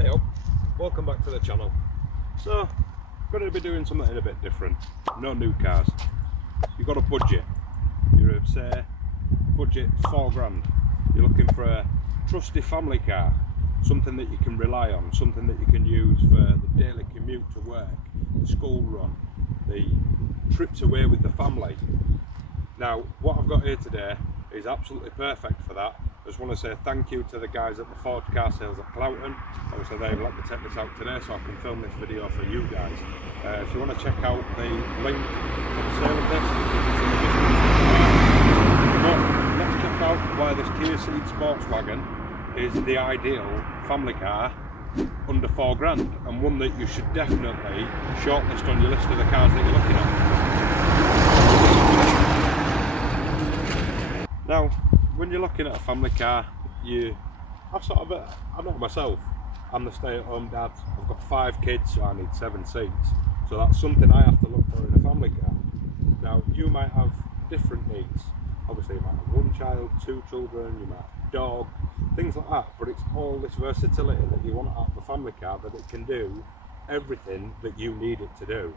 Hey up, welcome back to the channel. So, going to be doing something a bit different. No new cars. You've got a budget. You're say budget £4 grand. You're looking for a trusty family car, something that you can rely on, something that you can use for the daily commute to work, the school run, the trips away with the family. Now, what I've got here today is absolutely perfect for that. I just want to say thank you to the guys at the Ford car sales at Cloughton. Obviously they've let me take this out today so I can film this video for you guys. If you want to check out the link for the sale of this, but let's check out why this Kia Ceed Sportswagon is the ideal family car under £4 and one that you should definitely shortlist on your list of the cars that you're looking at. Now, when you're looking at a family car, I know myself, I'm the stay-at-home dad, I've got 5 kids, so I need 7 seats. So that's something I have to look for in a family car. Now, you might have different needs. Obviously, you might have 1 child, 2 children, you might have a dog, things like that. But it's all this versatility that you want out of a family car, that it can do everything that you need it to do.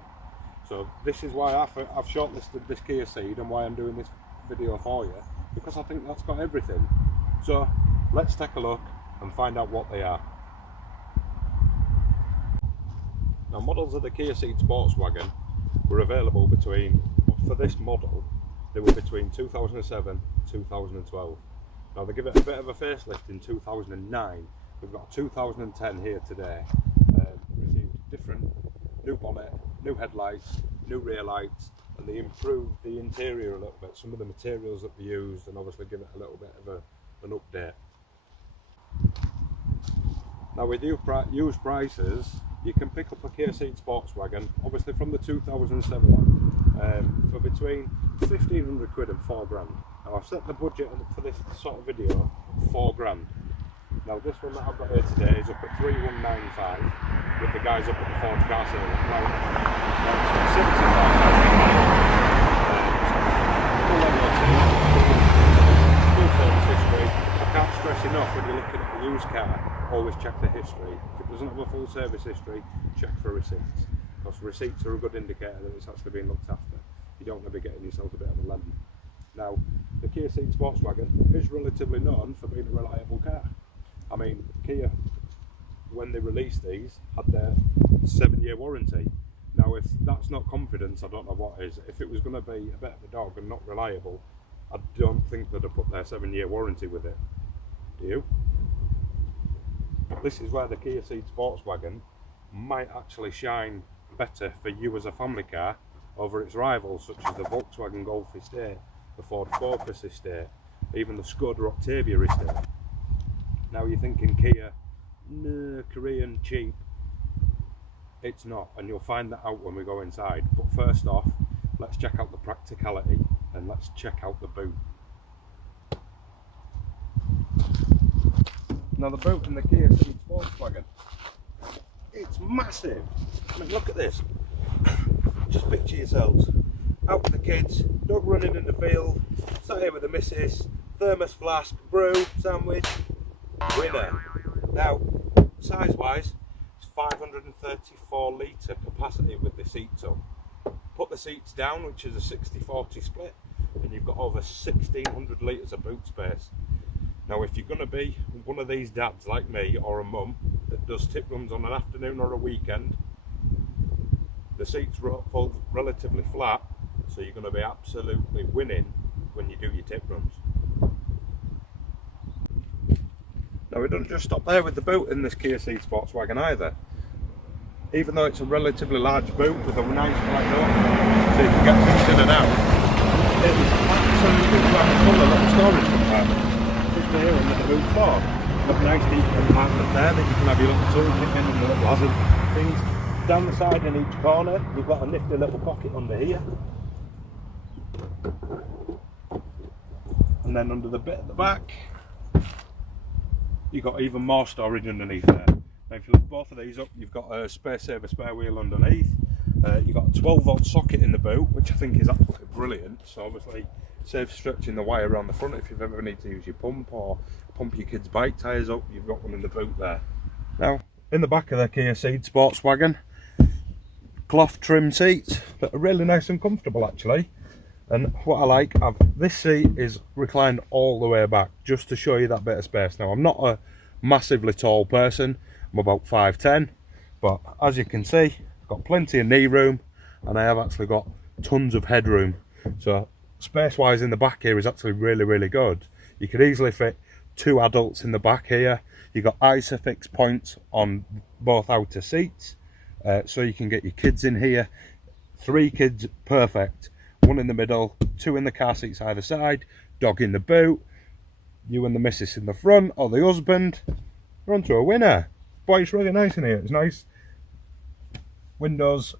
So this is why I've shortlisted this Kia Ceed and why I'm doing this video for you, because I think that's got everything. So let's take a look and find out what they are. Now, models of the Kia Ceed Sportswagon were available for this model, they were between 2007 and 2012. Now they give it a bit of a facelift in 2009. We've got 2010 here today. Received different new bonnet, new headlights, new rear lights, and they improved the interior a little bit, some of the materials that we used, and obviously give it a little bit of an update. Now with used prices, you can pick up a Kia Ceed Sportswagon, obviously from the 2007 one, for between 1,500 quid and £4 grand. Now I've set the budget for this sort of video £4 grand. Now this one that I've got here today is up at 3,195 with the guys up at the Ford car sale at Cloughton. Full service history. I can't stress enough when you're looking at a used car, always check the history. If it doesn't have a full service history, check for receipts, because receipts are a good indicator that it's actually being looked after. You don't want to be getting yourself a bit of a lemon. Now, the Kia Ceed Sportswagon is relatively known for being a reliable car. I mean, Kia, when they released these, had their 7-year warranty. Now, if that's not confidence, I don't know what is. If it was going to be a bit of a dog and not reliable, I don't think they'd have put their 7-year warranty with it. Do you? This is where the Kia Ceed Sportswagon might actually shine better for you as a family car over its rivals, such as the Volkswagen Golf estate, the Ford Focus estate, even the Skoda Octavia estate. Now you're thinking Kia, Korean, cheap. It's not, and you'll find that out when we go inside. But first off, let's check out the practicality and let's check out the boot. Now the boot in the Kia Ceed Sportswagon, it's massive. I mean, look at this. Just picture yourselves out with the kids, dog running in the field, sat here with the missus, thermos flask, brew, sandwich, winner. Now, size-wise, it's 534 litre capacity with the seats up. Put the seats down, which is a 60-40 split, and you've got over 1,600 litres of boot space. Now, if you're going to be one of these dads like me, or a mum that does tip runs on an afternoon or a weekend, the seats fold relatively flat, so you're going to be absolutely winning when you do your tip runs. Now, we don't just stop there with the boot in this Kia Ceed Sportswagon either. Even though it's a relatively large boot with a nice wide door, so you can get things in and out, it is absolutely full of little storage compartments. Just here under the boot floor. Got a nice deep compartment there that you can have your little toolkit in and the little hazard things. Down the side in each corner, you've got a nifty little pocket under here. And then under the bit at the back, you've got even more storage underneath there. Now if you lift both of these up, you've got a space saver spare wheel underneath. You've got a 12-volt socket in the boot, which I think is absolutely brilliant. So obviously saves stretching the wire around the front if you've ever need to use your pump or pump your kids' bike tyres up. You've got one in the boot there. Now, in the back of the Kia Ceed sports wagon, cloth trim seats that are really nice and comfortable actually. And what I like, this seat is reclined all the way back just to show you that bit of space. Now I'm not a massively tall person, I'm about 5'10", but as you can see I've got plenty of knee room and I have actually got tons of headroom. So space wise in the back here is actually really good. You could easily fit 2 adults in the back here. You've got ISOFIX points on both outer seats, so you can get your kids in here. 3 kids, perfect. 1 in the middle, 2 in the car seats either side, dog in the boot, you and the missus in the front, or the husband. You're onto a winner. Boy, it's really nice in here. It's nice. Windows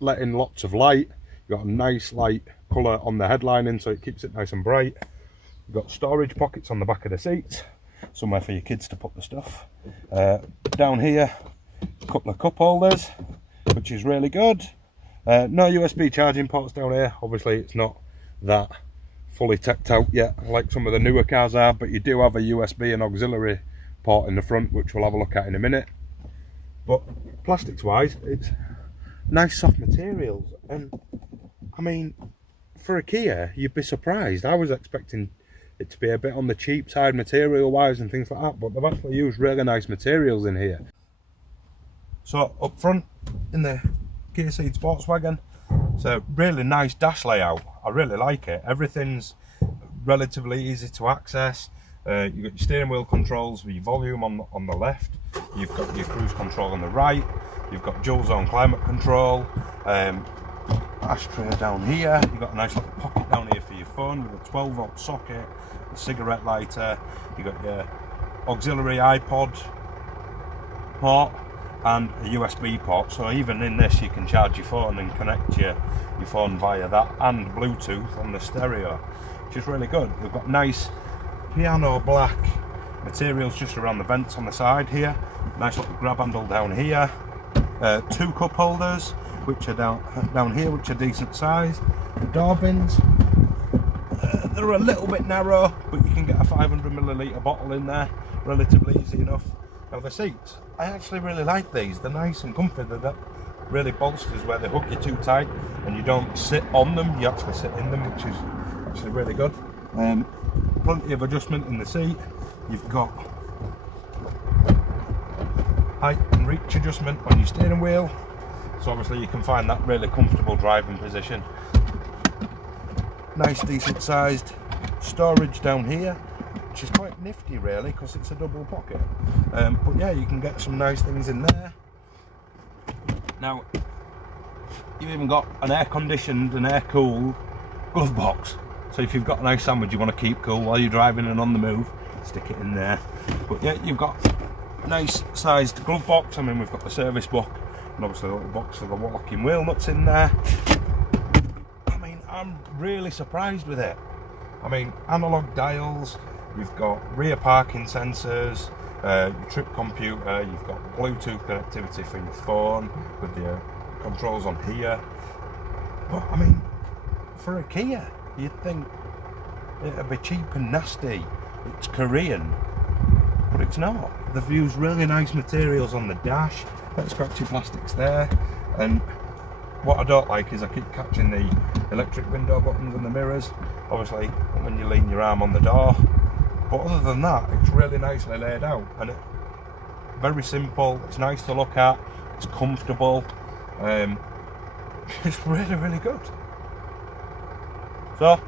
let in lots of light. You've got a nice light colour on the headlining, so it keeps it nice and bright. You've got storage pockets on the back of the seats, somewhere for your kids to put the stuff. Down here, a couple of cup holders, which is really good. No USB charging ports down here. Obviously it's not that fully teched out yet like some of the newer cars are, but you do have a USB and auxiliary port in the front, which we'll have a look at in a minute. But plastics wise, it's nice soft materials, and I mean, for a Kia you'd be surprised. I was expecting it to be a bit on the cheap side material wise and things like that, but they've actually used really nice materials in here. So up front in the Kia Ceed sports wagon, it's a really nice dash layout. I really like it. Everything's relatively easy to access. You've got your steering wheel controls with your volume on the left, you've got your cruise control on the right, you've got dual zone climate control, ashtray down here, you've got a nice little pocket down here for your phone with a 12-volt socket, a cigarette lighter, you've got your auxiliary iPod port and a USB port, so even in this you can charge your phone and connect your phone via that, and Bluetooth on the stereo, which is really good. We've got nice piano black materials just around the vents on the side here, nice little grab handle down here, 2 cup holders which are down here, which are decent sized. The door bins, they're a little bit narrow, but you can get a 500ml bottle in there relatively easy enough. Now the seats, I actually really like these. They're nice and comfy. That really bolsters where they hook you too tight and you don't sit on them, you actually sit in them, which is actually really good. Plenty of adjustment in the seat. You've got height and reach adjustment on your steering wheel, so obviously you can find that really comfortable driving position. Nice decent sized storage down here, which is quite nifty really because it's a double pocket, but yeah, you can get some nice things in there. Now you've even got an air conditioned and air cooled glove box, so if you've got a nice sandwich you want to keep cool while you're driving and on the move, stick it in there. But yeah, you've got a nice sized glove box. I mean, we've got the service book and obviously a little box for the walking wheel nuts in there. I mean, I'm really surprised with it. I mean, analog dials, you've got rear parking sensors, your trip computer, you've got Bluetooth connectivity for your phone with the controls on here. But I mean, for a Kia, you'd think it'd be cheap and nasty. It's Korean, but it's not. They've used really nice materials on the dash, that scratchy plastics there, and what I don't like is I keep catching the electric window buttons and the mirrors, obviously when you lean your arm on the door. But other than that, it's really nicely laid out, and very simple. It's nice to look at, it's comfortable, it's really good. So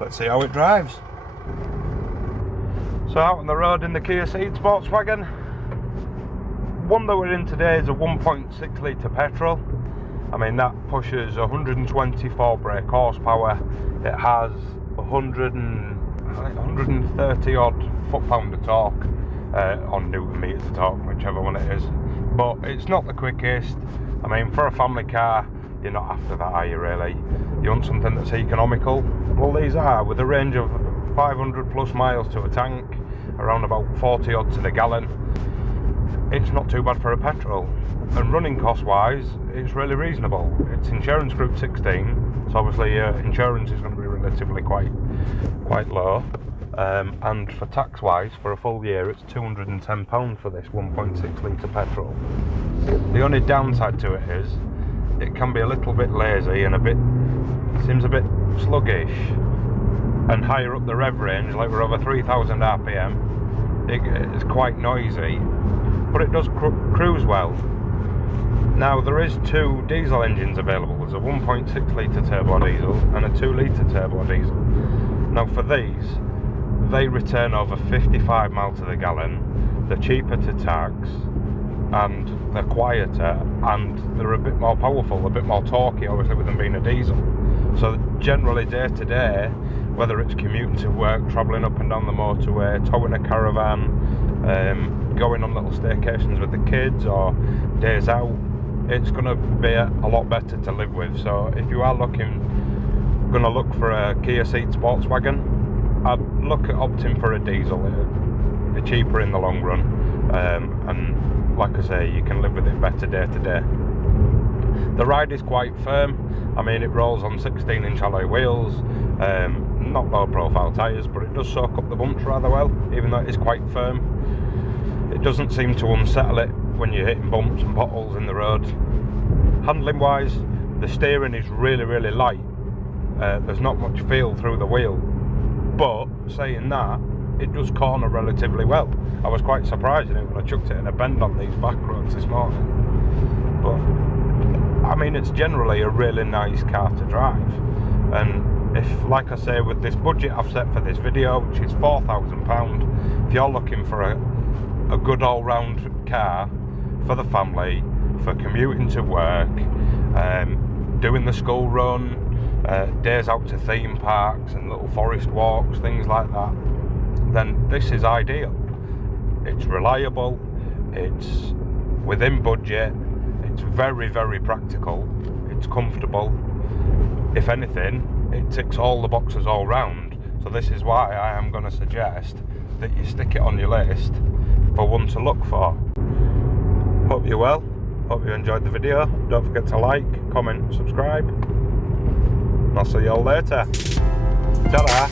let's see how it drives. So out on the road in the Kia Ceed sports wagon, one that we're in today is a 1.6 litre petrol. I mean, that pushes 124 brake horsepower. It has 130 odd foot-pound of torque, on newton meters of torque, whichever one it is. But it's not the quickest. I mean, for a family car, you're not after that, are you really? You want something that's economical. Well, these are, with a range of 500 plus miles to a tank, around about 40 odd to the gallon. It's not too bad for a petrol, and running cost wise it's really reasonable. It's insurance group 16, so obviously insurance is going to be relatively quite low. and for tax wise, for a full year, it's £210 for this 1.6 litre petrol. The only downside to it is it can be a little bit lazy and seems a bit sluggish, and higher up the rev range, like we're over 3000 RPM, it is quite noisy, but it does cruise well. Now there is two diesel engines available. There's a 1.6 litre turbo diesel and a 2 litre turbo diesel. Now for these, they return over 55 miles to the gallon, they're cheaper to tax, and they're quieter, and they're a bit more powerful, a bit more torquey, obviously with them being a diesel. So generally day to day, whether it's commuting to work, travelling up and down the motorway, towing a caravan, going on little staycations with the kids, or days out, it's going to be a lot better to live with. So if you are going to look for a Kia Ceed sports wagon, I'd look at opting for a diesel. It'll be cheaper in the long run, and like I say, you can live with it better day to day. The ride is quite firm. I mean, it rolls on 16-inch alloy wheels, not low profile tyres, but it does soak up the bumps rather well, even though it is quite firm. It doesn't seem to unsettle it when you're hitting bumps and potholes in the road. Handling wise, the steering is really, really light. There's not much feel through the wheel, but saying that, it does corner relatively well. I was quite surprised in it when I chucked it in a bend on these back roads this morning. But I mean, it's generally a really nice car to drive, and if, like I say, with this budget I've set for this video, which is £4,000, if you're looking for a good all-round car for the family, for commuting to work, doing the school run, days out to theme parks and little forest walks, things like that, then this is ideal. It's reliable, it's within budget, it's very, very practical, it's comfortable. If anything, it ticks all the boxes all round. So this is why I am going to suggest that you stick it on your list for one to look for. Hope you're well, hope you enjoyed the video. Don't forget to like, comment, subscribe, and I'll see you all later. Ta-da!